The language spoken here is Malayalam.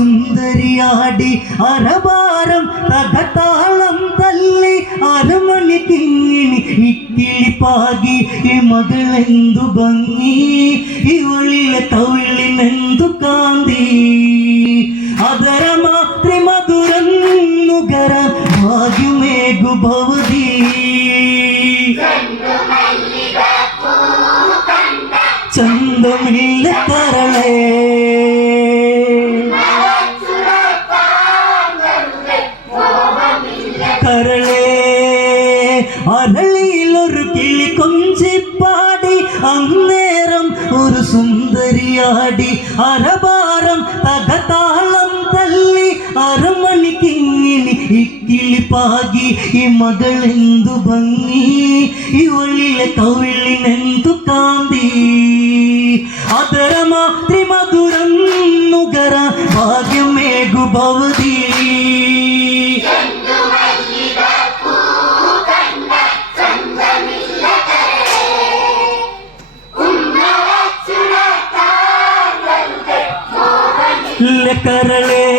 സുന്ദരിയാടി അരഭാരം തകത്താളം തല്ലി അരമണി കിങ്ങിണി ഇക്കിളിപ്പാകി ഈ മകളെന്തു ഭംഗി? ഇവളിലെ തവിളിനെന്തു കാന്തി? അതരമാത്രി മധുരം നുകര ഭാഗ്യമേകു ഭവതി ചന്തമില്ല കരളേ. അരളിയിൽ ഒരു കിളി കൊഞ്ചിപ്പാടി അന്നേരം ഒരു സുന്ദരിയാടി. അരഭാരം തകതാളം തല്ലി അരമണിക്കിങ്ങിനി ഇക്കിളി പാകി. ഈ മകളെന്തു ഭംഗി ഇവളിലെ കവിളിനെന്തു കാന്തി. അതരമാത്രി മധുരം നുകര ഭാഗ്യമേകു ഭവതി करने